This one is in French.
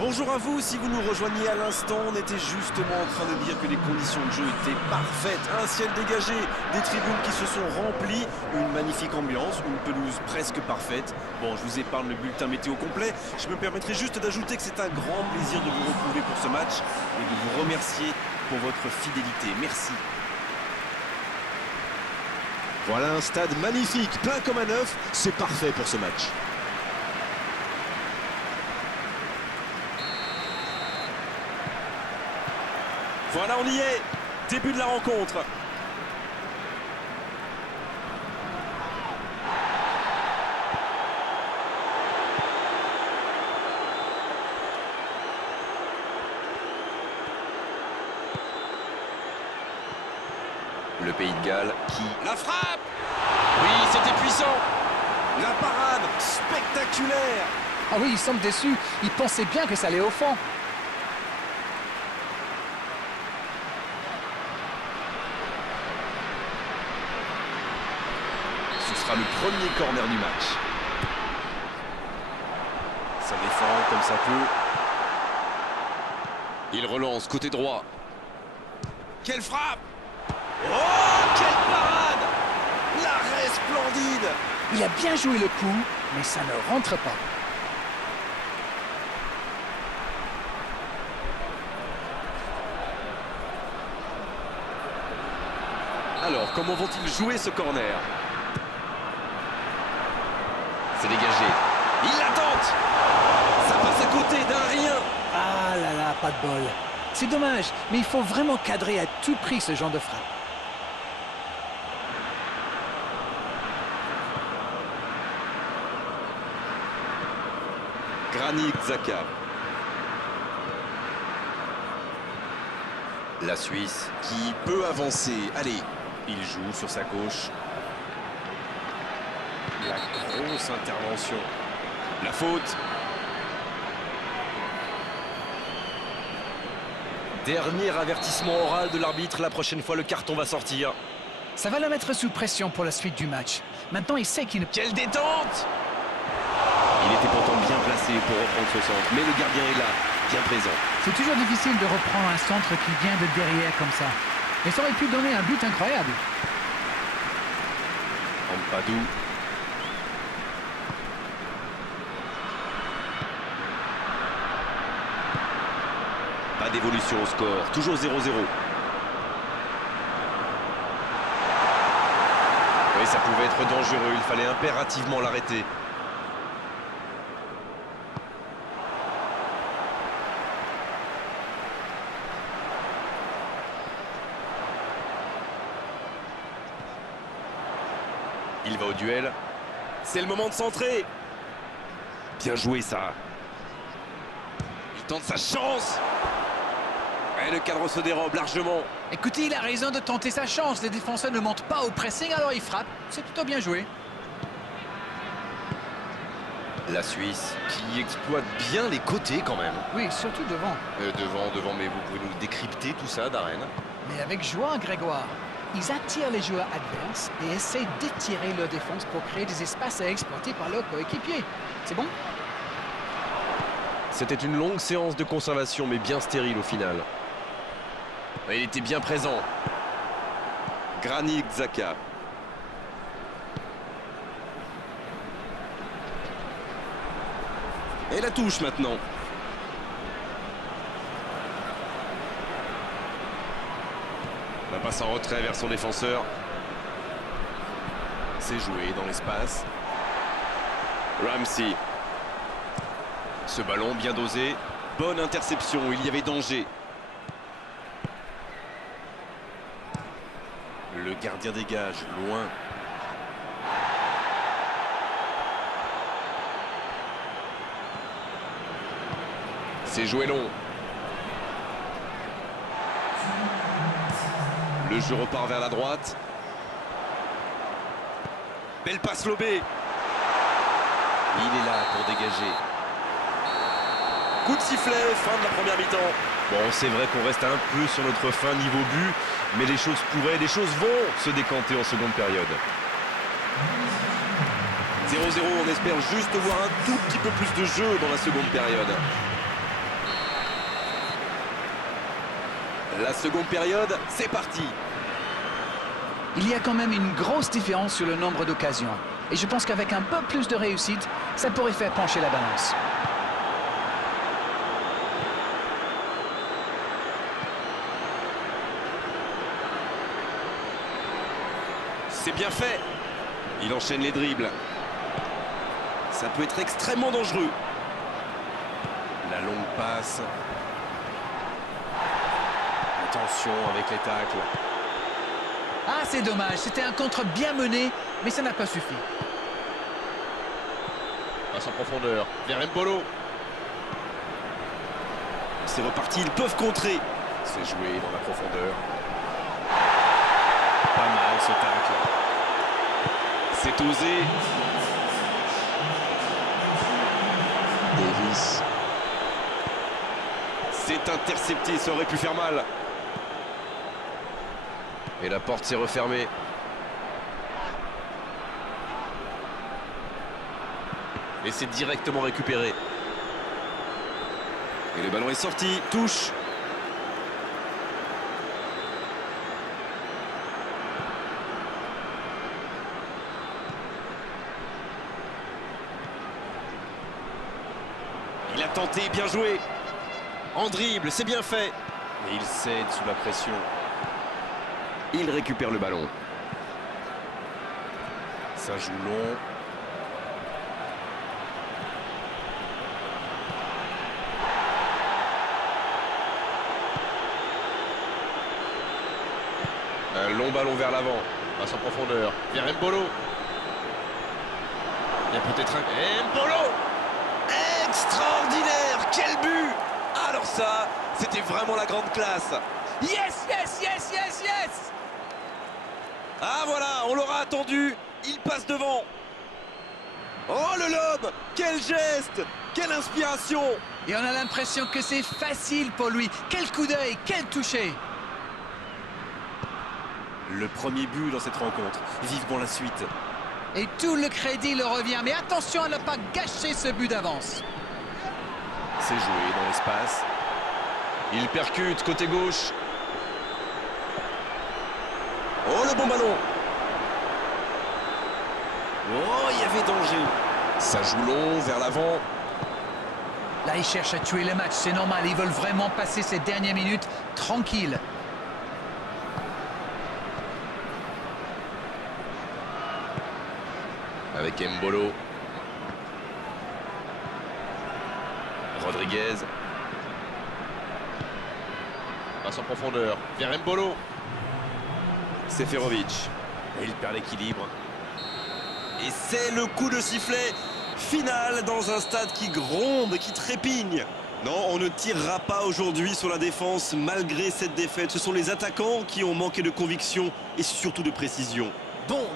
Bonjour à vous, si vous nous rejoignez à l'instant, on était justement en train de dire que les conditions de jeu étaient parfaites. Un ciel dégagé, des tribunes qui se sont remplies, une magnifique ambiance, une pelouse presque parfaite. Bon, je vous épargne le bulletin météo complet, je me permettrai juste d'ajouter que c'est un grand plaisir de vous retrouver pour ce match et de vous remercier pour votre fidélité. Merci. Voilà un stade magnifique, plein comme un œuf, c'est parfait pour ce match. Voilà, on y est. Début de la rencontre. Le Pays de Galles qui... La frappe! Oui, c'était puissant. La parade spectaculaire. Ah oui, il semble déçu. Il pensait bien que ça allait au fond. Ce sera le premier corner du match. Ça défend comme ça peut. Il relance côté droit. Quelle frappe! Oh, quelle parade! L'arrêt splendide! Il a bien joué le coup, mais ça ne rentre pas. Alors, comment vont-ils jouer ce corner? C'est dégagé. Il la tente! Ça passe à côté d'un rien! Ah là là, pas de bol. C'est dommage, mais il faut vraiment cadrer à tout prix ce genre de frappe. Granit Xhaka. La Suisse qui peut avancer. Allez, il joue sur sa gauche. La grosse intervention. La faute. Dernier avertissement oral de l'arbitre. La prochaine fois, le carton va sortir. Ça va le mettre sous pression pour la suite du match. Maintenant, il sait qu'il ne... Quelle détente! Il était pourtant bien placé pour reprendre ce centre, mais le gardien est là, bien présent. C'est toujours difficile de reprendre un centre qui vient de derrière comme ça. Mais ça aurait pu donner un but incroyable. Ampadu. Pas d'évolution au score, toujours 0-0. Oui, ça pouvait être dangereux, il fallait impérativement l'arrêter. Il va au duel. C'est le moment de centrer. Bien joué ça. Il tente sa chance. Et le cadre se dérobe largement. Écoutez, il a raison de tenter sa chance. Les défenseurs ne montent pas au pressing, alors il frappe. C'est plutôt bien joué. La Suisse qui exploite bien les côtés quand même. Oui, surtout devant. Devant, mais vous pouvez nous décrypter tout ça, Darren? Mais avec joie, Grégoire. Ils attirent les joueurs adverses et essaient d'étirer leur défense pour créer des espaces à exploiter par leurs coéquipiers. C'est bon? C'était une longue séance de conservation, mais bien stérile au final. Il était bien présent. Granit Xhaka. Et la touche maintenant. La passe en retrait vers son défenseur. C'est joué dans l'espace. Ramsey. Ce ballon bien dosé. Bonne interception, il y avait danger. Le gardien dégage, loin. C'est joué long. Le jeu repart vers la droite. Belle passe lobée. Il est là pour dégager. Coup de sifflet, fin de la première mi-temps. Bon, c'est vrai qu'on reste un peu sur notre fin niveau but, mais les choses vont se décanter en seconde période. 0-0, on espère juste voir un tout petit peu plus de jeu dans la seconde période. La seconde période, c'est parti. Il y a quand même une grosse différence sur le nombre d'occasions. Et je pense qu'avec un peu plus de réussite, ça pourrait faire pencher la balance. C'est bien fait. Il enchaîne les dribbles. Ça peut être extrêmement dangereux. La longue passe. Attention avec les tacles. Ah, c'est dommage. C'était un contre bien mené, mais ça n'a pas suffi. Passe en profondeur. Vers Mbolo. C'est reparti. Ils peuvent contrer. C'est joué dans la profondeur. Pas mal ce tacle. C'est osé. Davis. C'est intercepté, ça aurait pu faire mal. Et la porte s'est refermée. Et c'est directement récupéré. Et le ballon est sorti, touche. Il a tenté, bien joué. En dribble, c'est bien fait. Et il cède sous la pression. Il récupère le ballon. Ça joue long. Un long ballon vers l'avant. Passe en profondeur. Vers Mbolo. Il y a peut-être un... Mbolo! Extraordinaire! Quel but! Alors ça, c'était vraiment la grande classe. Yes, yes, yes, yes, yes! Ah voilà, on l'aura attendu. Il passe devant. Oh le lob! Quel geste! Quelle inspiration! Et on a l'impression que c'est facile pour lui. Quel coup d'œil, quel toucher! Le premier but dans cette rencontre. Vivement la suite. Et tout le crédit le revient. Mais attention à ne pas gâcher ce but d'avance. C'est joué dans l'espace. Il percute côté gauche. Oh le bon ballon! Oh, il y avait danger. Ça joue long vers l'avant. Là, ils cherchent à tuer le match. C'est normal. Ils veulent vraiment passer ces dernières minutes tranquilles. Avec Mbolo. Rodriguez. Passe en profondeur. Vers Mbolo. Seferovic. Et il perd l'équilibre. Et c'est le coup de sifflet final dans un stade qui gronde, qui trépigne. Non, on ne tirera pas aujourd'hui sur la défense malgré cette défaite. Ce sont les attaquants qui ont manqué de conviction et surtout de précision. Bon,